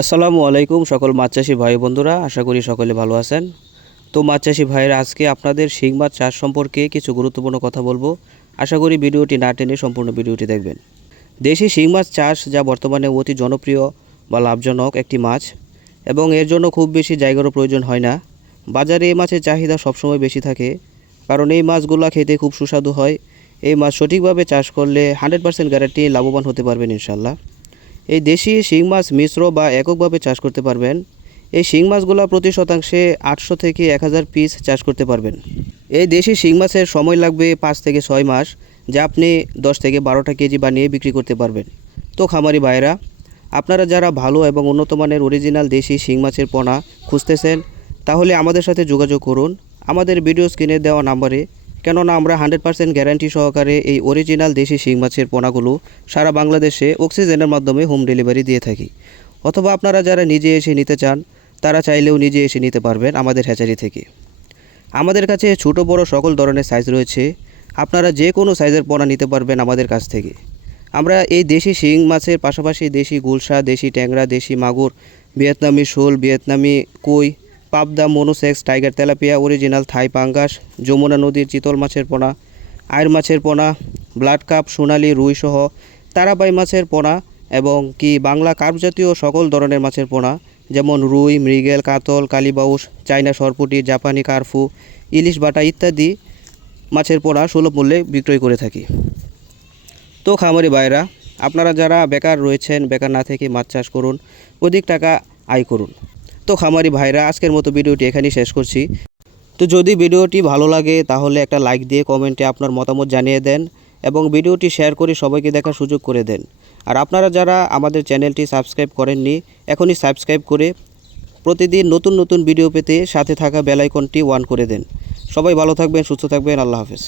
আসসালামু আলাইকুম সকল মাছ চাষি ভাই বন্ধুরা, আশা করি সকলে ভালো আছেন। তো মাছ চাষি ভাইয়েরা, আজকে আপনাদের শিং মাছ চাষ সম্পর্কে কিছু গুরুত্বপূর্ণ কথা বলবো। আশা করি ভিডিওটি না টেনে সম্পূর্ণ ভিডিওটি দেখবেন। দেশি শিং মাছ চাষ যা বর্তমানে অতি জনপ্রিয় বা লাভজনক একটি মাছ, এবং এর জন্য খুব বেশি জায়গারও প্রয়োজন হয় না। বাজারে এই মাছের চাহিদা সবসময় বেশি থাকে, কারণ এই মাছগুলো খেতে খুব সুস্বাদু হয়। এই মাছ সঠিকভাবে চাষ করলে 100% গ্যারান্টি লাভবান হতে পারবেন ইনশাল্লাহ। এই দেশি শিং মাছ মিশ্র বা এককভাবে চাষ করতে পারবেন। এই শিং মাছগুলো প্রতি শতাংশে 800 থেকে 1000 পিস চাষ করতে পারবেন। এই দেশি শিং মাছের সময় লাগবে 5 থেকে 6 মাস, যা আপনি 10 থেকে 12টা কেজি বানিয়ে বিক্রি করতে পারবেন। তো খামারি ভাইরা, আপনারা যারা ভালো এবং উন্নত মানের অরিজিনাল দেশি শিং মাছের পোনা খুঁজতেছেন, তাহলে আমাদের সাথে যোগাযোগ করুন আমাদের ভিডিও স্ক্রিনে দেওয়া নাম্বারে। কেননা আমরা 100% গ্যারান্টি সহকারে এই অরিজিনাল দেশি শিং মাছের পোনাগুলো সারা বাংলাদেশে অক্সিজেনের মাধ্যমে হোম ডেলিভারি দিয়ে থাকি। অথবা আপনারা যারা নিজে এসে নিতে চান, তারা চাইলেও নিজে এসে নিতে পারবেন আমাদের হ্যাচারি থেকে। আমাদের কাছে ছোট বড় সকল ধরনের সাইজ রয়েছে, আপনারা যে কোনো সাইজের পোনা নিতে পারবেন আমাদের কাছ থেকে। আমরা এই দেশি শিং মাছের পাশাপাশি দেশি গুলশা, দেশি ট্যাংরা, দেশি মাগুর, ভিয়েতনামি শোল, ভিয়েতনামি কই, পাবদা, মনোসেক্স, টাইগার তেলাপিয়া, অরিজিনাল থাই পাঙ্গাস, যমুনা নদীর চিতল মাছের পোনা, আয়ের মাছের পোনা, ব্লাড কাপ, সোনালি, রুই সহ তারাবাই মাছের পোনা এবং কি বাংলা কার্প জাতীয় সকল ধরনের মাছের পোনা, যেমন রুই, মৃগেল, কাতল, কালীবাউস, চাইনা সরপুটি, জাপানি কার্ফু, ইলিশ বাটা ইত্যাদি মাছের পোনা সুলভ মূল্যে বিক্রয় করে থাকি। তো খামারি ভাইরা, আপনারা যারা বেকার রয়েছেন, বেকার না থেকে মাছ চাষ করুন, অধিক টাকা আয় করুন। তো খামারি ভাইরা, আজকের মতো ভিডিওটি এখানেই শেষ করছি। তো যদি ভিডিওটি ভালো লাগে তাহলে একটা লাইক দিয়ে কমেন্টে আপনার মতামত জানিয়ে দেন এবং ভিডিওটি শেয়ার করে সবাইকে দেখার সুযোগ করে দেন। আর আপনারা যারা আমাদের চ্যানেলটি সাবস্ক্রাইব করেননি, এখনই সাবস্ক্রাইব করে প্রতিদিন নতুন নতুন ভিডিও পেতে সাথে থাকা বেল আইকনটি অন করে দেন। সবাই ভালো থাকবেন, সুস্থ থাকবেন। আল্লাহ হাফেজ।